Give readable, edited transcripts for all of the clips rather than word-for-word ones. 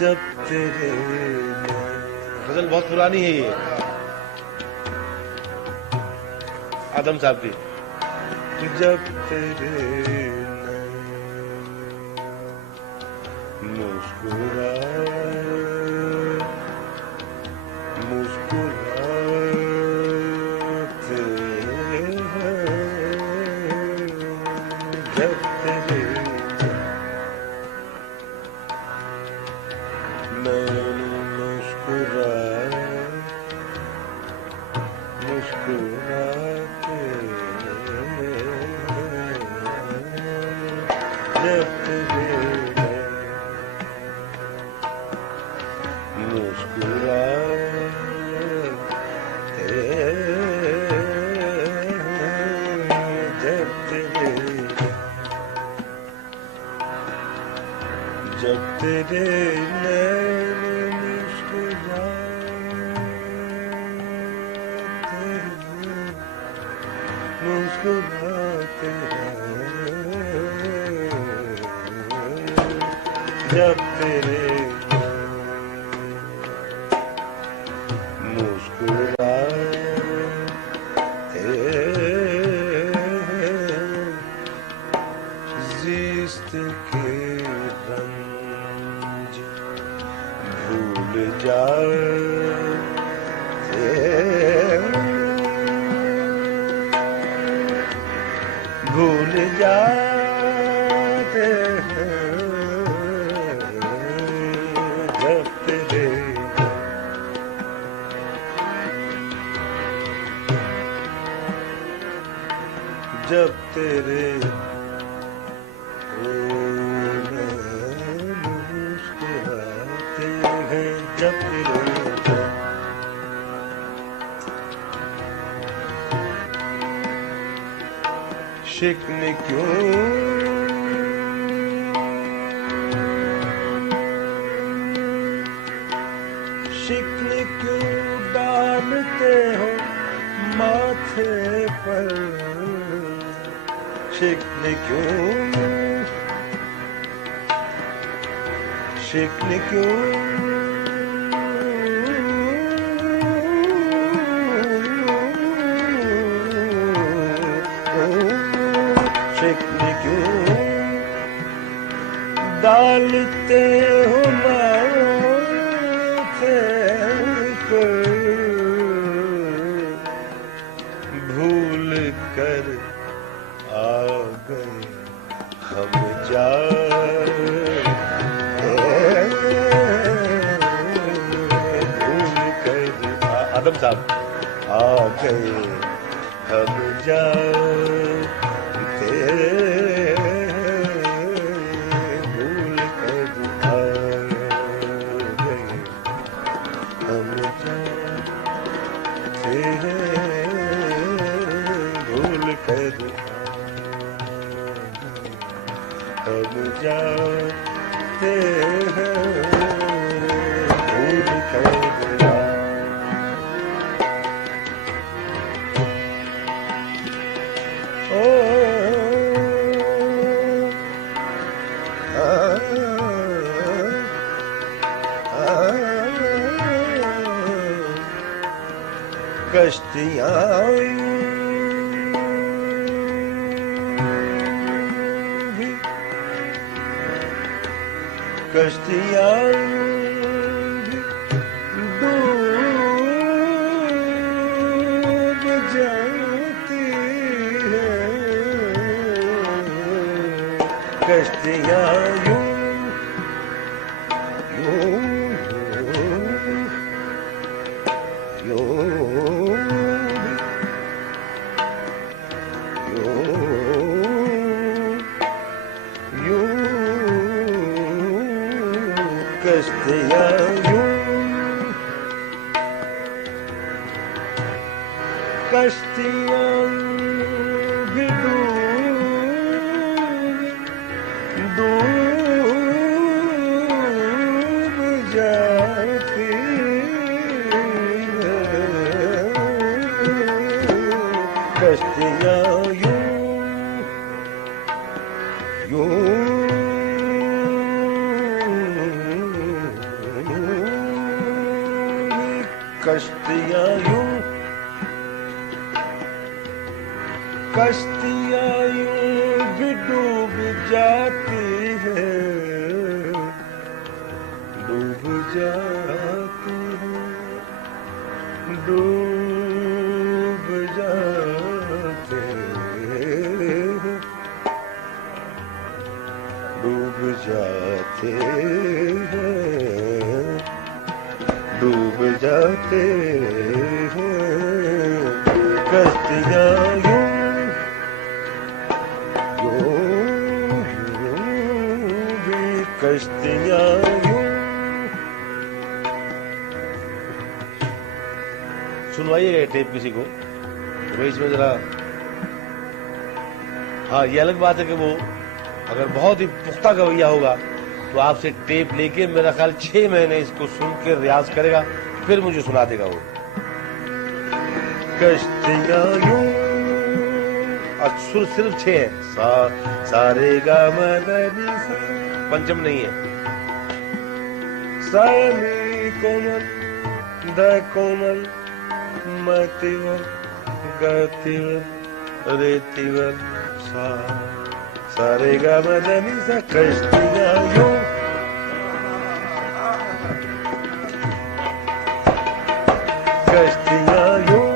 जब तेरे गजल बहुत पुरानी है ये आदम साहब की। जब तेरे मुस्कुराते हैं, जब तेरे मैंने मुस्कुराते जब तेरे मुस्कुराते जब तेरे नैन मुस्कुराते जब तेरे मुस्कुराते ज़िस्त के रंज भूल जाते भूल जाते हैं जब तेरे जब तेरे मुस्कुराते हैं जब तेरे शिकने क्यों शिकने क्यों डालते हो माथे पर शिकने क्यों शिकने क्यों शिकने क्यों डालते हो माथे पर भूल कर आ गए हम भूल कर आदम साहब आ गए हम भूल कर आ गए हम भूल कर हम जाते हैं भूल कर ओ कश्तियाँ कश्तियाँ डूब जाती हैं कश्तियाँ यूं कश्तियाँ यूं कश्तियाँ भी डूब जाती कश्तियाँ यूं यूं कश्तियां यूं भी डूब जाती है, डूब जाती है, डूब जाते हैं, डूब जाते हैं, डूब जाते हैं। कश्तियां यूं भी कश्तियां यूं। सुनवाइएगा ये टेप किसी को तो भाई इसमें जरा। हाँ, ये अलग बात है कि वो अगर बहुत ही पुख्ता गवैया होगा तो आपसे टेप लेके मेरा ख्याल 6 महीने इसको सुन के रियाज करेगा, फिर मुझे सुना देगा वो। कश्तियां यूं, सुर सिर्फ 6 है, सा सा रे गा म प नी सा, पंचम नहीं है। सा नी कोमल द कोमल म तिवर ग तिवर रे तिवर सा सा रे गा म प नी सा। कश्तियां यूं, कश्तियां यूं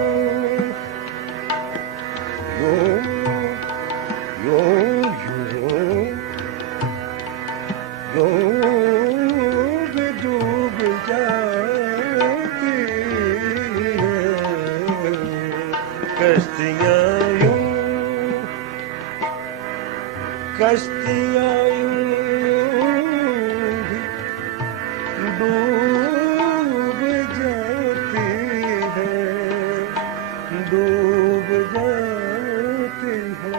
भी डूब जाती है। कश्तियां यूं, कश्तियां यूं भी डूब जाती है, डूब जाती है,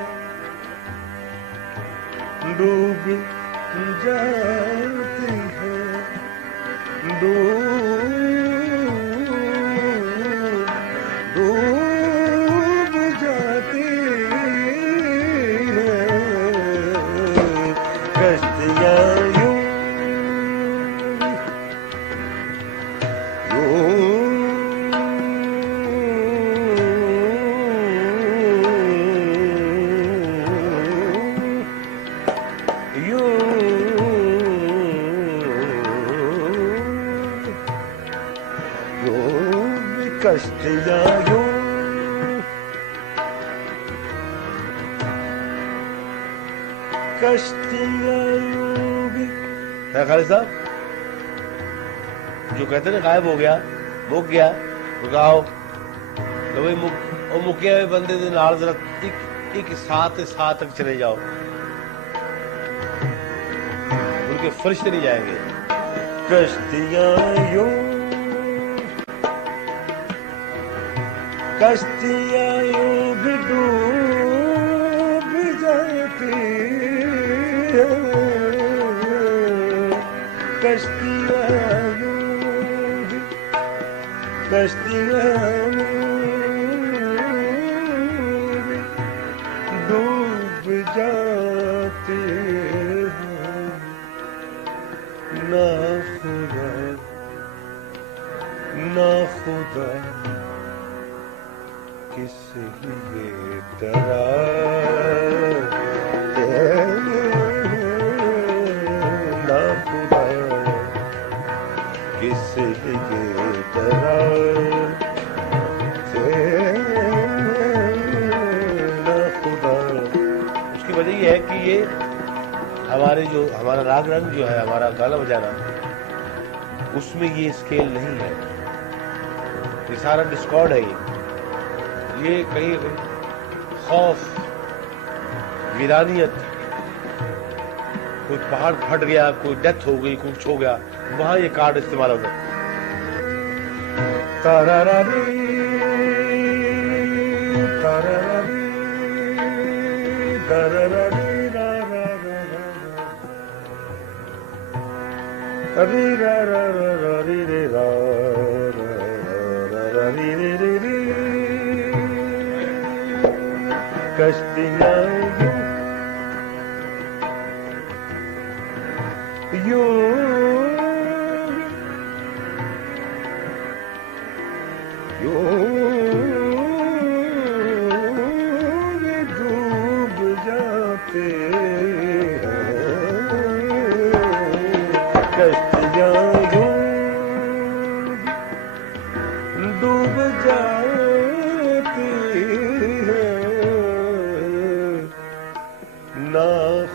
डूब जाती है, डूब जाती है। कश्तियां यूं कश्तियां यूं, कश्तियां यूं भी। खालिद साहब जो कहते ना गायब हो गया, मुक गया, रुकाओ तो भाई मुके हुए बंदे दे नाल जरा एक साथ तक चले जाओ, उनके फरिश्ते नहीं जाएंगे। कश्तियां यूं, कश्तियां यूं भी डूब जाती है। कश्तियां यूं भी, कश्तियां भी डूब जाती हैं। ना खुदा, ना खुदा किस लिए डरा, ना खुदा किस लिए डरा, ना खुदा। उसकी वजह ये है कि ये हमारा राग रंग जो है, हमारा गाना बजाना, उसमें ये स्केल नहीं है, ये सारा डिस्कॉर्ड है। ये कहीं खौफ, वीरानियत, कोई पहाड़ फट गया, कोई डेथ हो गई, कुछ हो गया, वहां ये कार्ड इस्तेमाल होता है। तारारी तारारी तारारी री रा रा रा री रे रा रा री रे रे री। कश्तियां यूं कश्तियां यूं डूब जाती हैं, ना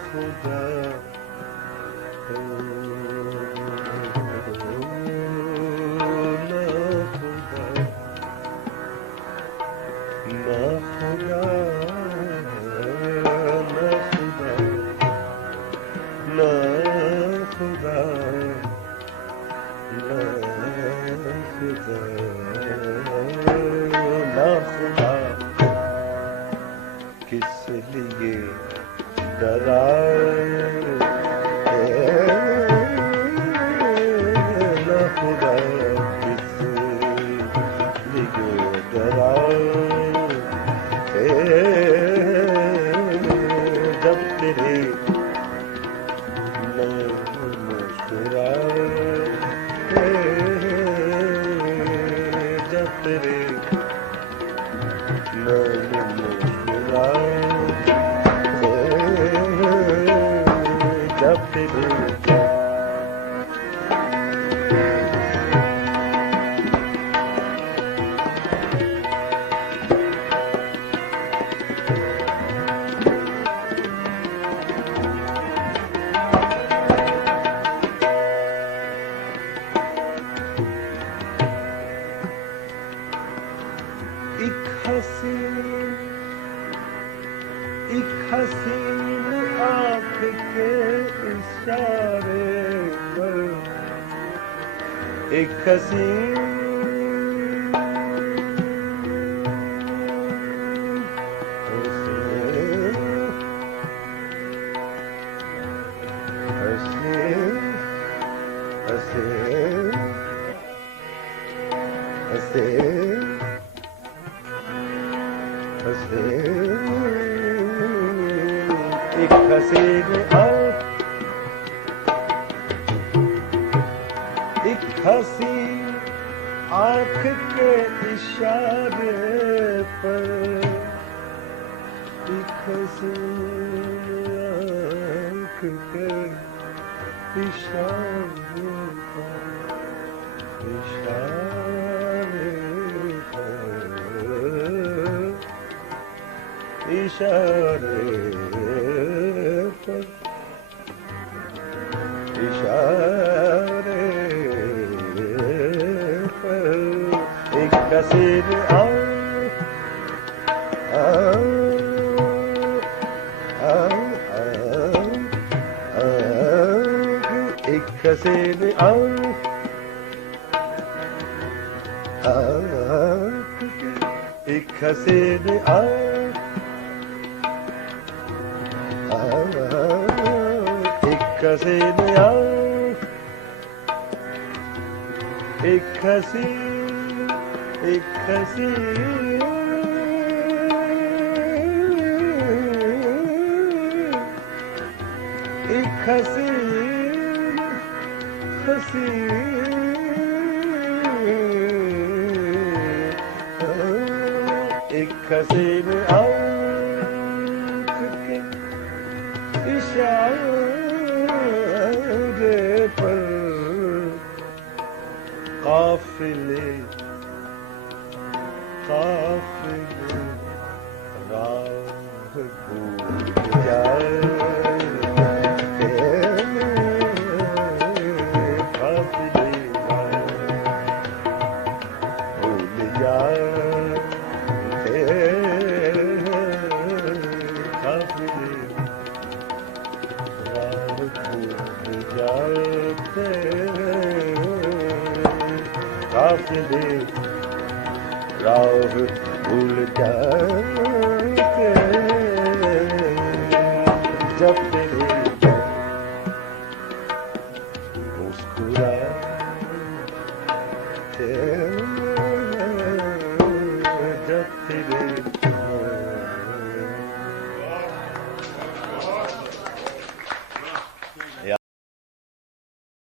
खुदा किस लिए डराए ना खुदा किस लिए डराए जब तेरे मुस्कुराए जब तेरे एक हसीन आँख के इशारे पर एक हसीन एक हसीन एक हसीन आँख के इशारे पर एक हसीन आँख के इशारे पर इशारे पर एक हसीन एक हसीन एक हसीन एक हसीन एक हसीन एक हसीन एक हसीन हसीन एक हसीन आँख के इशारे पर काफिले काफिले राह भूल जाए काफिले भूल जाए काफिले राह भूल जाते काफिले राह भूल जाते जब तेरे